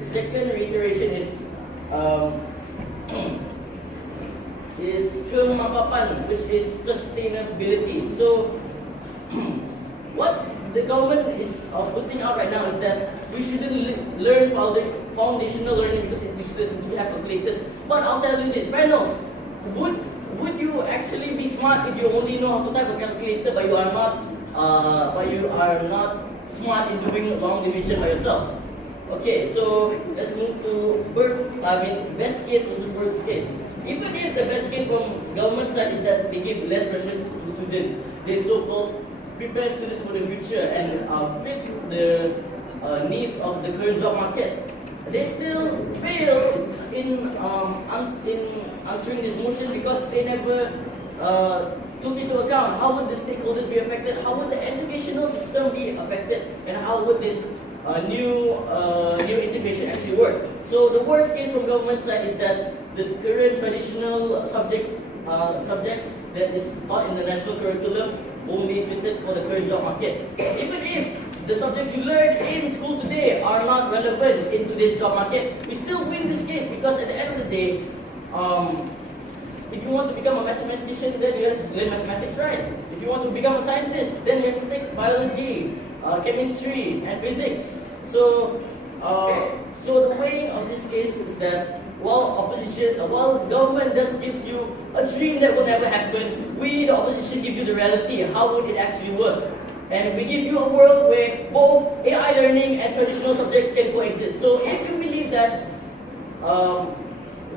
the second reiteration is kemapapan, which is sustainability. So what the government is putting out right now is that we shouldn't learn foundational learning because it's useless since we have calculators. But I'll tell you this, Reynolds, would you actually be smart if you only know how to type a calculator, but you are not smart in doing long division by yourself? Okay, so let's move to best case versus worst case. Even if the best case from government side is that they give less pressure to students, they so-called prepare students for the future and fit the needs of the current job market, they still fail in answering this motion because they never took into account how would the stakeholders be affected, how would the educational system be affected, and how would this new integration actually work. So the worst case from government side is that the current traditional subjects that is taught in the national curriculum won't be fitted for the current job market. Even if the subjects you learn in school today are not relevant in today's job market, we still win this case because at the end of the day, if you want to become a mathematician, then you have to learn mathematics, right? If you want to become a scientist, then you have to take biology, chemistry, and physics. So the way of this case is that while government just gives you a dream that will never happen, we, the opposition, give you the reality. How would it actually work? And we give you a world where both AI learning and traditional subjects can coexist. So if you believe that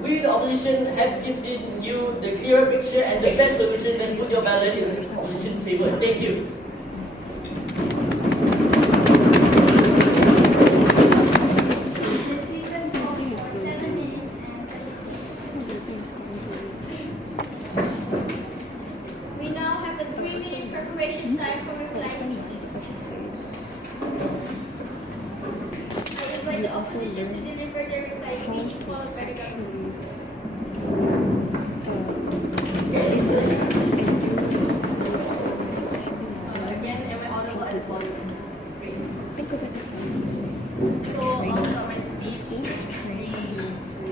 we, the opposition, have given you the clearer picture and the best solution, then put your ballot in the opposition's favor. Thank you. We now have a 3-minute preparation time for reply speeches. I invite the opposition to deliver their reply speech followed by the government. Again, am I audible at the volume? Great. So, I'll start my speech. 3,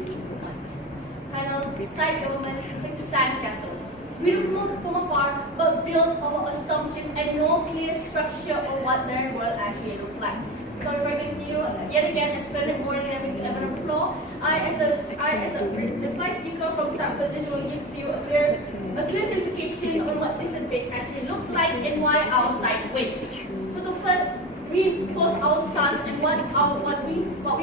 2, 1. Panel, side government, sandcastle. Beautiful from afar, but built of assumptions and no clear structure of what their world actually looks like. So if I continue, yet again, as President Morning having the evidence floor, I as a reply speaker from South Position will give you a clear clarification on what this debate actually looks like and why our side wins. So to first reinforce our stance and what we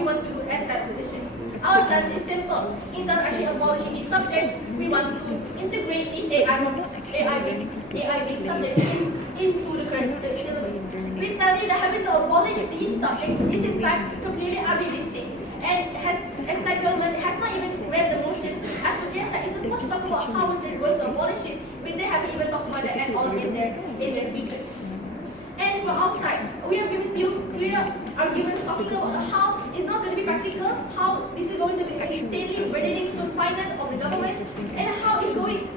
want to do as South Position. Our stance is simple. Instead of actually abolishing these subjects, we want to integrate the AI-based subjects into the current syllabus. We tell you that having to abolish these subjects is in fact completely unrealistic, and the government has not even read the motion. As for their side, it's supposed to talk about how they're going to abolish it, but they haven't even talked about that at all in their speeches. And for our side, we have given you clear arguments talking about how it's not going to be practical, how this is going to be insanely burdening to finance of the government, and how we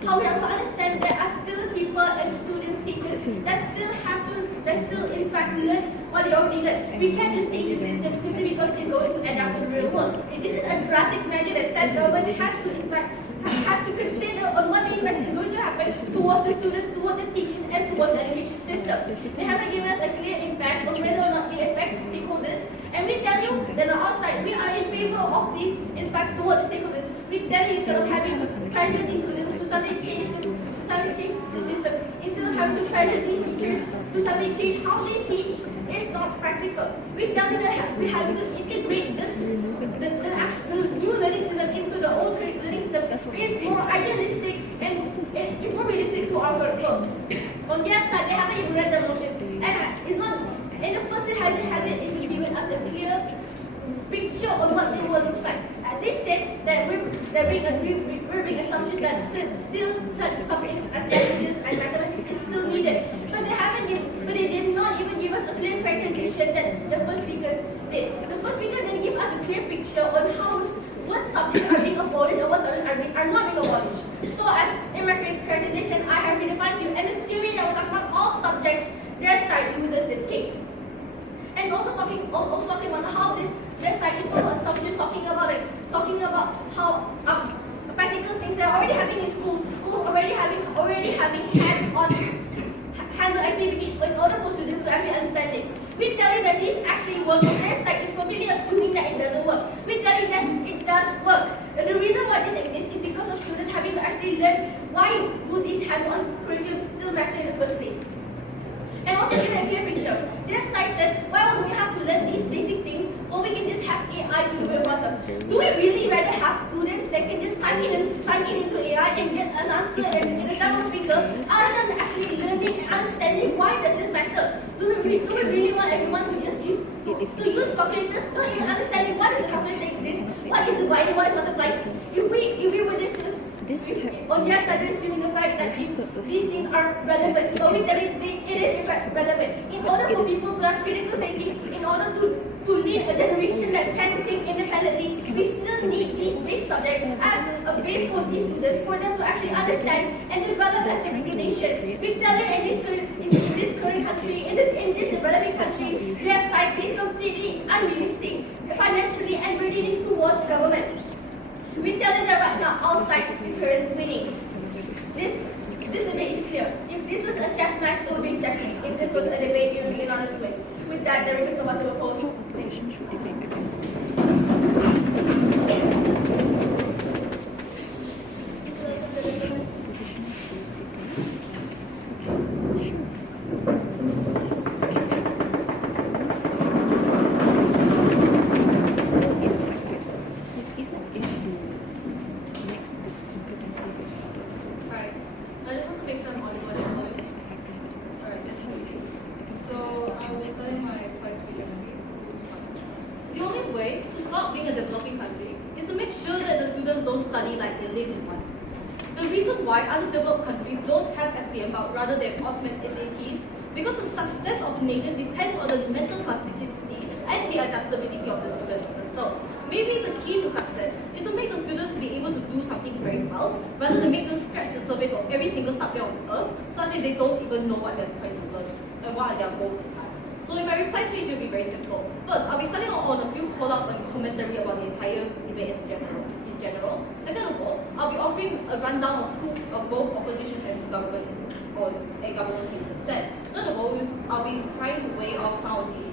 have to understand there are still people and students, teachers that still in fact learn what they already learned. We can't just change the system simply because it's going to adapt to the real world. And this is a drastic measure that the government has to consider on what the impact is going to happen towards the students, towards the teachers, and towards the education system. They haven't given us a clear impact on whether or not it affects stakeholders. And we tell you that on our side, we are in favor of these impacts towards the stakeholders. We tell you instead of having to pressure these students to suddenly change the system, instead of having to pressure these teachers to suddenly change how they teach, it's not practical. We tell you that we have to integrate the new learning system into the old learning system. It's more idealistic and it's more realistic to our world. On their side, they haven't even read the motion, and it's not. And the first, it hasn't even given us a clear picture on what the world looks like. They said that we're making assumptions that still such subjects as languages and mathematics is still needed. But they did not even give us a clear clarification that the first speaker did. The first speaker didn't give us a clear picture on how what subjects are being abolished and what subjects are not being abolished. So as in my presentation, I have redefined you, and assuming that we're talking about all subjects, their side uses this case. And also talking about how their side is also talking about how practical things that are already happening in schools already having hands-on activities in order for students to actually understand it. We tell you that this actually works, and their side is completely assuming that it doesn't work. We tell you that it does work. And the reason why this exists is because of students having to actually learn why would these hands-on curriculum still matter in the first place. And also give a clear picture. Their side says, why would we have to learn these basic things when we can just have AI to do it once? Do we really rather have students that can just type in into AI and get an answer in a double speaker, other than actually learning and understanding why does this matter? Do we really want everyone to just use calculators, not even understanding why does the calculator exist? What is dividing, what is multiplying? If we were just on their side, they're assuming the fact that these things are relevant. So we tell it is in fact relevant. In order for people to have critical thinking, in order to lead a generation that can think independently, we still need these subjects as a base for these students, for them to actually understand and develop as a nation. We tell it in this current country, in this developing country, their side is completely unrealistic financially and leading towards government. We tell them that right now, all sides is currently winning. This debate is clear. If this was a chess match, it would be Jackie. If this was a debate, it would be an honest win. With that, there is someone to oppose. Underdeveloped countries don't have SPM but rather they have OSMES SATs because the success of a nation depends on the mental plasticity and the adaptability of the students themselves. Maybe the key to success is to make the students be able to do something very well rather than make them scratch the surface of every single subject on earth such that they don't even know what they're trying to learn and what are their goals in life. So in my reply speech, it will be very simple. First, I'll be starting on a few call-outs and commentary about the entire debate in general. Second of all, I'll be offering a rundown of both opposition and government cases. Then, third of all, I'll be trying to weigh off some of the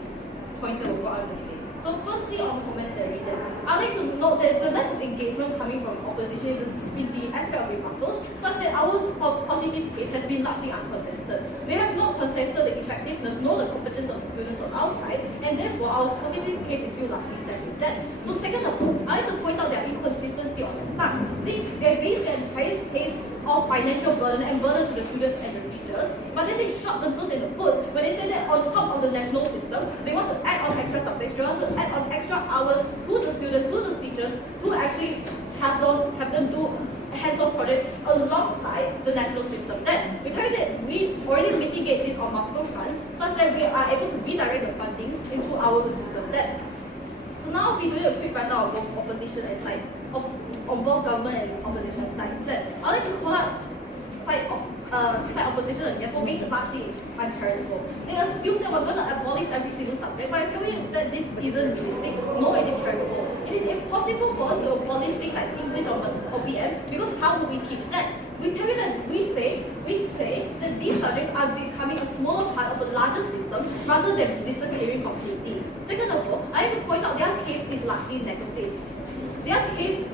points that were brought up in the debate. So firstly, on commentary, then I'd like to note that there's a lack of engagement coming from opposition in the aspect of rebuttals, such that our positive case has been largely uncontested. We have not contested the effectiveness nor the competence of the students on our side, and therefore our positive case is still largely set with that. So second of all, I'd like to point out their inconsistency on their stance. They base their entire case of financial burden and burden to the students and the teachers, but then they shot themselves in the foot when they said that on top of the national system, they want to add on extra subjects, they want to add on extra hours to the students, to the teachers, to actually have them do hands-on projects alongside the national system. Then, we tell you that we already mitigate this on multiple fronts, such that we are able to redirect the funding into our system. Then, so now we'll be doing a quick rundown of both opposition and side, on both government and opposition sides. Then, I'd like to call out side opposition again for being largely uncharitable. They assume that we're going to abolish every single subject, but I tell you that this isn't realistic, nor is it charitable. It is impossible for us to abolish things like English or PM, because how would we teach that? We tell you that we say that these subjects are becoming a smaller part of a larger system rather than disappearing completely. Second of all, I have to point out their case is largely negative. Their case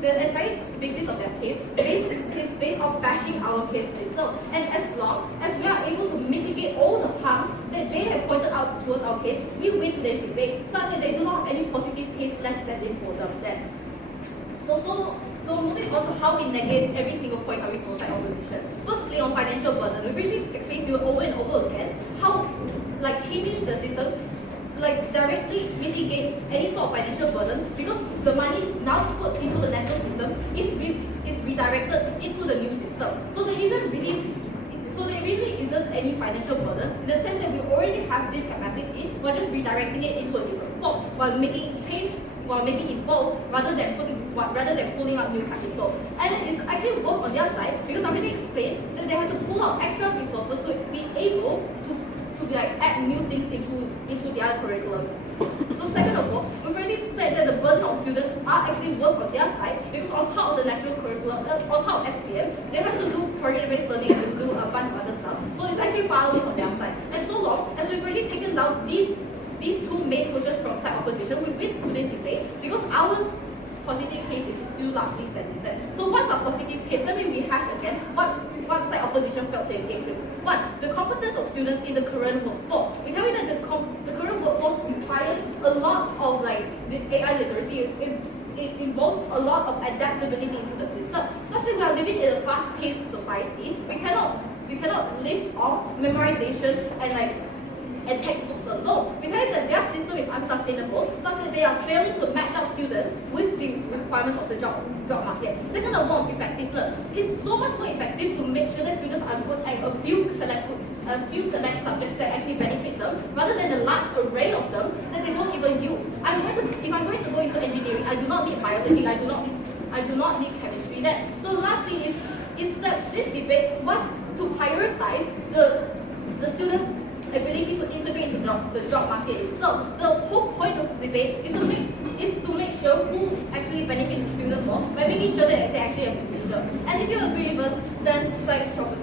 the entire basis of their case is based on bashing our case itself. And as long as we are able to mitigate all the harms that they have pointed out towards our case, we win today's debate, such that they do not have any positive case left standing for them then. So moving on to how we negate every single point coming from side opposition. Firstly, on financial burden, we really explained to you over and over again how changing the system directly mitigates any sort of financial burden because the money now put into the national system is redirected into the new system. So there really isn't any financial burden in the sense that we already have this capacity, we're just redirecting it into a different forge while making change, while making evolve, rather than pulling out new capital. And it's actually work on their side because I already explained that they have to pull out extra resources to be able to add new things into their curriculum. So second of all, we've already said that the burden of students are actually work on their side because on top of the national curriculum, on top of SPM, they have to do project-based learning and to do a bunch of other stuff. So it's actually far away on their side. And so long as we've already taken down these two main pushes from side opposition, we win today's debate because our positive case is still largely centered. So what's our positive case? Let me rehash again what side opposition felt to engage with. One, the competence of students in the current workforce. We tell you that the current workforce requires a lot of the AI literacy. It involves a lot of adaptability into the system. Such that we are living in a fast-paced society. We cannot live off memorization and textbooks alone. We tell you that their system is unsustainable, such that they are failing to match up students with the requirements of the job market. Second of all, effectiveness. It's so much more effective to make sure that students are good at a few select subjects that actually benefit them, rather than a large array of them that they don't even use. If I'm going to go into engineering, I do not need biology, I do not need chemistry. So the last thing is that this debate was to prioritize the students' ability to integrate into the job market itself. The whole point of the debate is to make sure who actually benefits the students more by making sure that they actually have a future. And if you agree with us, then select proposition.